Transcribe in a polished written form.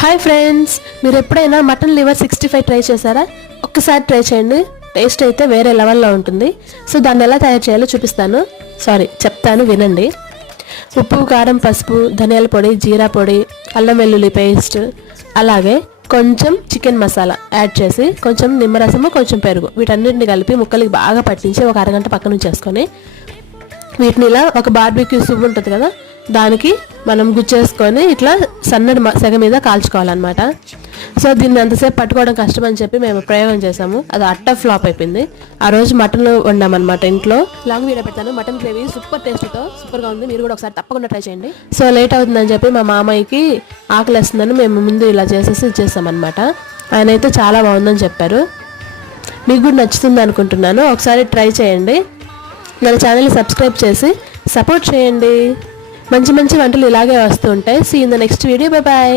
Hi friends, మీరు ఎప్పుడైనా mutton liver 65 try చేశారా? ఒక్కసారి ట్రై చేయండి. టేస్ట్ అయితే వేరే లెవెల్లో ఉంటుంది. సో దాన్ని ఎలా తయారు చేయాలో చెప్తాను, వినండి. ఉప్పు, కారం, పసుపు, ధనియాల పొడి, జీరా పొడి, అల్లం వెల్లుల్లి పేస్ట్, అలాగే కొంచెం చికెన్ మసాలా యాడ్ చేసి కొంచెం నిమ్మరసము, కొంచెం పెరుగు, వీటన్నిటిని కలిపి ముక్కలకి బాగా పట్టించి ఒక అరగంట పక్కన ఉంచేసుకొని వీటిని ఇలా ఒక బార్బిక్యూ సువ్వు ఉంటుంది కదా, దానికి మనం గుచ్చేసుకొని ఇట్లా సన్నటి సెగ మీద కాల్చుకోవాలన్నమాట. సో దీన్ని అంతసేపు పట్టుకోవడం కష్టం అని చెప్పి మేము ప్రయోగం చేసాము. అది అట్ట ఫ్లాప్ అయిపోయింది. ఆ రోజు మటన్ వండామన్నమాట ఇంట్లో. లాంగ్ వీడియో పెడతాను. మటన్ గ్రేవీ సూపర్గా ఉంది. మీరు కూడా ఒకసారి తప్పకుండా ట్రై చేయండి. సో లేట్ అవుతుందని చెప్పి మా మామయ్యకి ఆకలేస్తుందని మేము ముందు ఇలా చేసేసి ఇచ్చేసామన్నమాట. ఆయన అయితే చాలా బాగుందని చెప్పారు. మీకు కూడా నచ్చుతుంది అనుకుంటున్నాను. ఒకసారి ట్రై చేయండి. మన ఛానల్ని సబ్స్క్రైబ్ చేసి సపోర్ట్ చేయండి. మంచి మంచి వంటలు ఇలాగే వస్తూ ఉంటాయి. See in the next video. Bye bye.